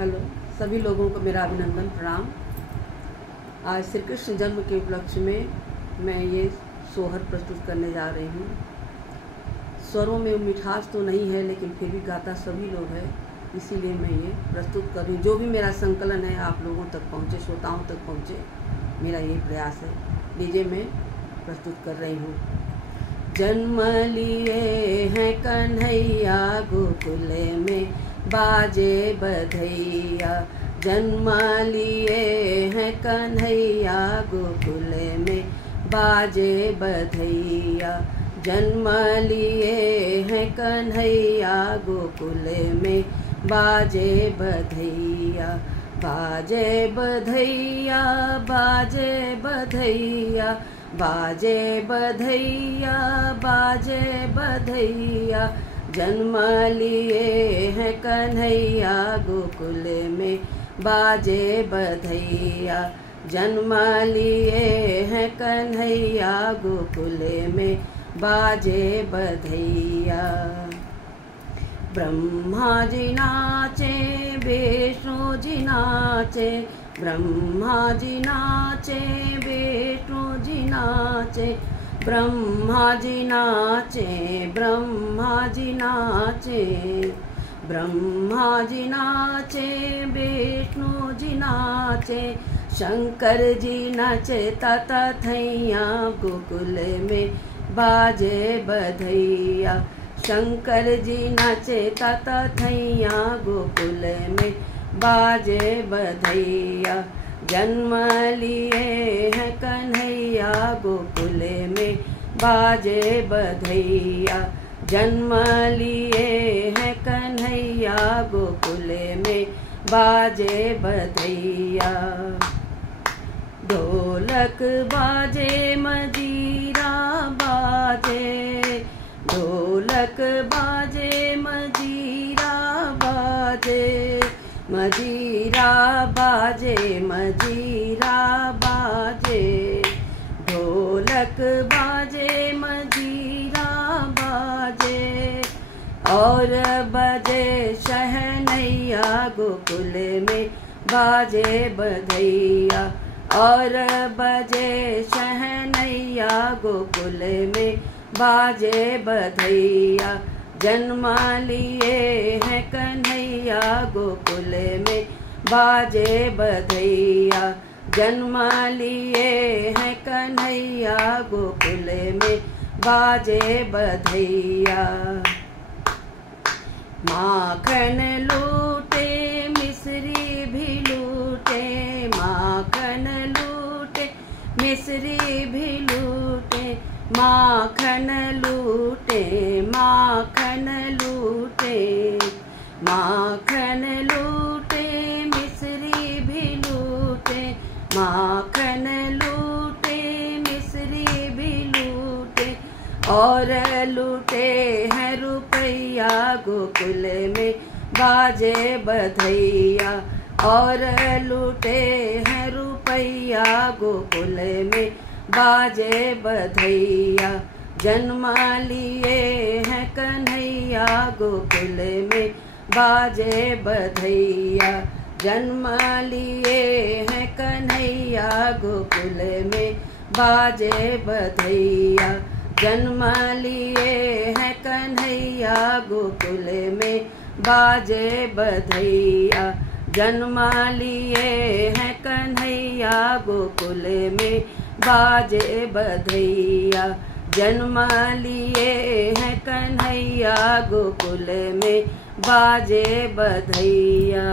Hello, सभी लोगों को मेरा अभिनंदन प्रणाम। आज श्री कृष्ण जन्म के उपलक्ष्य में मैं ये सोहर प्रस्तुत करने जा रही हूँ। स्वरों में मिठास तो नहीं है, लेकिन फिर भी गाता सभी लोग है, इसीलिए मैं ये प्रस्तुत कर रही हूँ। जो भी मेरा संकलन है आप लोगों तक पहुँचे, श्रोताओं तक पहुँचे, मेरा ये प्रयास है। लीजिए मैं प्रस्तुत कर रही हूँ। जन्म लिए हैं कन्हैया गोकुल में, बाजे बधैया। जन्म लिए हैं कन्हैया गोकुल में, बाजे बधैया। जन्म लिए हैं कन्हैया गोकुल में, बाजे बधैया। बाजे बधैया, बाजे बधैया, बाजे बधैया, बाजे बधैया। जन्म लिए हैं कन्हैया गोकुल में, बाजे बधैया। जन्म लिए हैं कन्हैया गोकुल में, बाजे बधैया। ब्रह्मा जी नाचे, विष्णु जी नाचे, ब्रह्मा जी नाचे, विष्णु जी नाचे। ब्रह्मा जी नाचे, ब्रह्मा जी नाचे, ब्रह्मा जी नाचे, विष्णु जी नाचे। शंकर जी नाचे ताता थैया गोकुल में, बाजे बधैया। शंकर जी नाचे ताता थैया गोकुल में, बाजे बधैया। जन्म लिए हैं कन्हैया गोकुल में, बाजे बधैया। जन्म लिए हैं कन्हैया गोकुल में, बाजे बधैया। ढोलक बाजे मजीरा बाजे, ढोलक बाजे मजीरा बाजे। मजीरा बाजे, मजीरा बाजे। ढोलक बाजे, मजीरा बाजे। और बजे शहनैया गोकुल में, बाजे बधैया। और बजे शहनैया गोकुल में, बाजे बधैया। जन्म लिए हैं कन्हैया गोकुल में, बाजे बधैया। जन्म लिए हैं कन्हैया गोकुल में, बाजे बधैया। माखन लूटे मिश्री भी लूटे, माखन लूटे मिश्री भी लूटे। माखन लूटे, माखन लूटे, माखन लूटे मिश्री भी लूटे। माखन लूटे मिश्री भी लूटे। और लूटे हैं रुपैया गोकुल में, बाजे बधैया। और लूटे हैं रुपैया गोकुल में, बाजे बधैया। जन्म लिए हैं कन्हैया गोकुल में, बाजे बधैया। जन्म लिए हैं कन्हैया गोकुल में, बाजे बधैया। जन्म लिए हैं कन्हैया गोकुल में, बाजे बधैया। जन्म लिए हैं कन्हैया गोकुल में, बाजे बधैया। जन्म लिए हैं कन्हैया गोकुल में, बाजे बधैया।